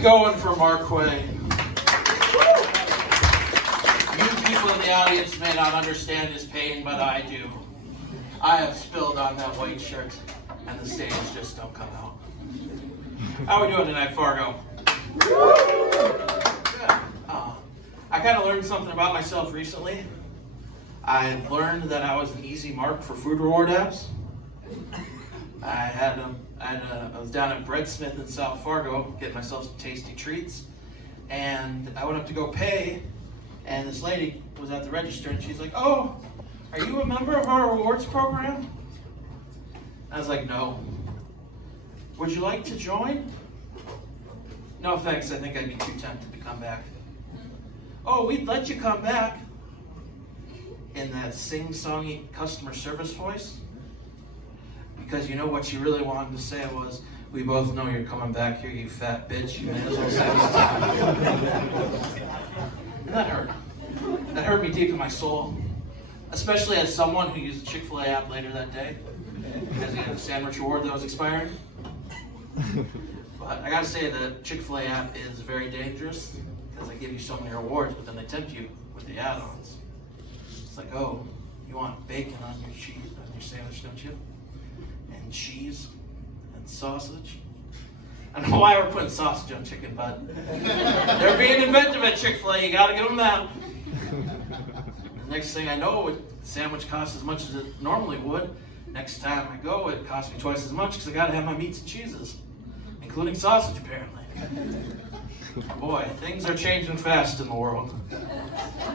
it going for Marquay. You people in the audience may not understand his pain, but I do. I have spilled on that white shirt, and the stains just don't come out. How are we doing tonight, Fargo? Good. I kind of learned something about myself recently. I learned that I was an easy mark for food reward apps. I was down at Breadsmith in South Fargo getting myself some tasty treats, and I went up to go pay, and this lady was at the register, and she's like, "Oh, are you a member of our rewards program?" I was like, "No." "Would you like to join?" "No thanks, I think I'd be too tempted to come back." "Oh, we'd let you come back." In that sing-songy customer service voice. Because you know what she really wanted to say was, "We both know you're coming back here, you fat bitch. You may as well say it's time." And that hurt. That hurt me deep in my soul. Especially as someone who used the Chick-fil-A app later that day. Because he had a sandwich reward that was expiring. But I gotta say that Chick-fil-A app is very dangerous. Because they give you so many rewards, but then they tempt you with the add-ons. It's like, "Oh, you want bacon on your cheese, on your sandwich, don't you? And cheese and sausage." I don't know why we're putting sausage on chicken, but they're being inventive at Chick-fil-A. You gotta give them that. The next thing I know, the sandwich costs as much as it normally would. Next time I go, it costs me twice as much because I gotta have my meats and cheeses, including sausage apparently. Boy, things are changing fast in the world.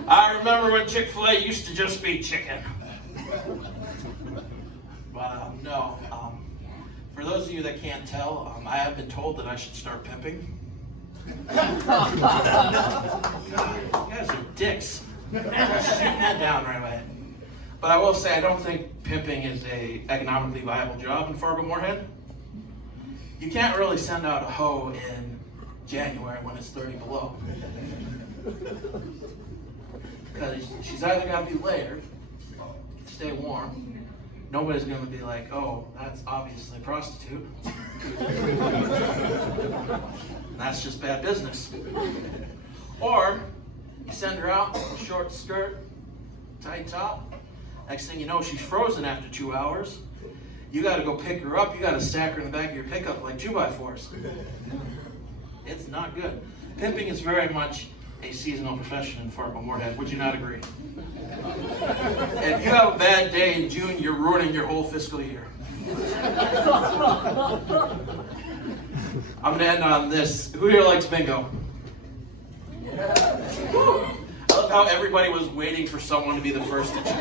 I remember when Chick-fil-A used to just be chicken. But no, for those of you that can't tell, I have been told that I should start pimping. God, you guys are dicks. Shooting that down right away. But I will say, I don't think pimping is a economically viable job in Fargo-Moorhead. You can't really send out a hoe in January when it's 30 below. Because she's either got to be layered, stay warm. Nobody's going to be like, "Oh, that's obviously a prostitute." That's just bad business. Or you send her out, short skirt, tight top. Next thing you know, she's frozen after 2 hours. You got to go pick her up. You got to stack her in the back of your pickup like 2x4s. It's not good. Pimping is very much a seasonal profession in Fargo-Moorhead. Would you not agree? If you have a bad day in June, you're ruining your whole fiscal year. I'm gonna end on this. Who here likes bingo? I love how everybody was waiting for someone to be the first to choose.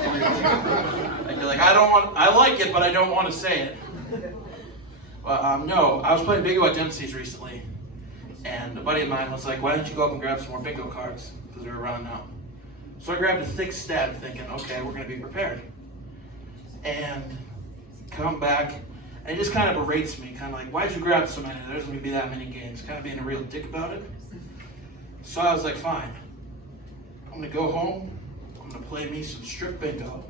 Like you're like, I like it, but I don't want to say it. Well, no, I was playing bingo at Dempsey's recently, and a buddy of mine was like, "Why don't you go up and grab some more bingo cards?" Because we were running out. So I grabbed a thick stab thinking, okay, we're gonna be prepared. And come back, and he just kind of berates me, kind of like, "Why'd you grab so many? There's gonna be that many games." Kind of being a real dick about it. So I was like, fine. I'm gonna go home, I'm gonna play me some strip bingo.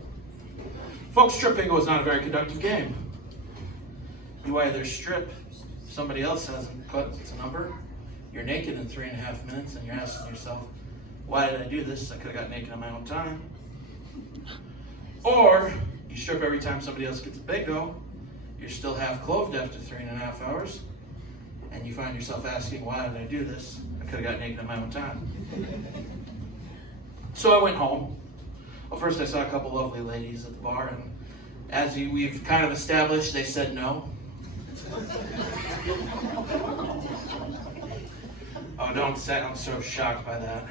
Folks, strip bingo is not a very conductive game. You either strip, somebody else hasn't put a number, you're naked in 3.5 minutes, and you're asking yourself, "Why did I do this? I could have got naked on my own time." Or you strip every time somebody else gets a bingo, you're still half clothed after 3.5 hours, and you find yourself asking, "Why did I do this? I could have got naked on my own time." So I went home. Well, first I saw a couple lovely ladies at the bar, and as we've kind of established, they said no. Oh, don't say I'm so shocked by that.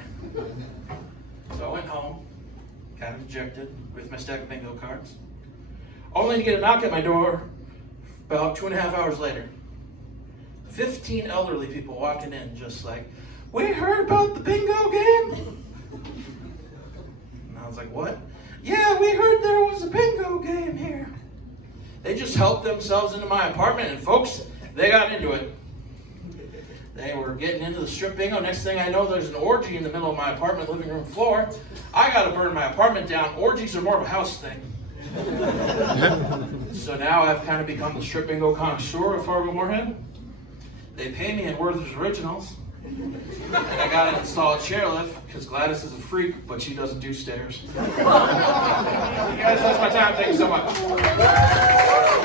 So I went home, kind of dejected, with my stack of bingo cards, only to get a knock at my door about 2.5 hours later. 15 elderly people walking in just like, "We heard about the bingo game." And I was like, "What?" "Yeah, we heard there was a bingo game here." They just helped themselves into my apartment, and folks, they got into it. They were getting into the strip bingo. Next thing I know, there's an orgy in the middle of my apartment living room floor. I got to burn my apartment down. Orgies are more of a house thing. So now I've kind of become the strip bingo connoisseur of Fargo-Moorhead. They pay me in Werther's Originals, And I got to install a chairlift because Gladys is a freak, but she doesn't do stairs. You guys, that's my time. Thank you so much.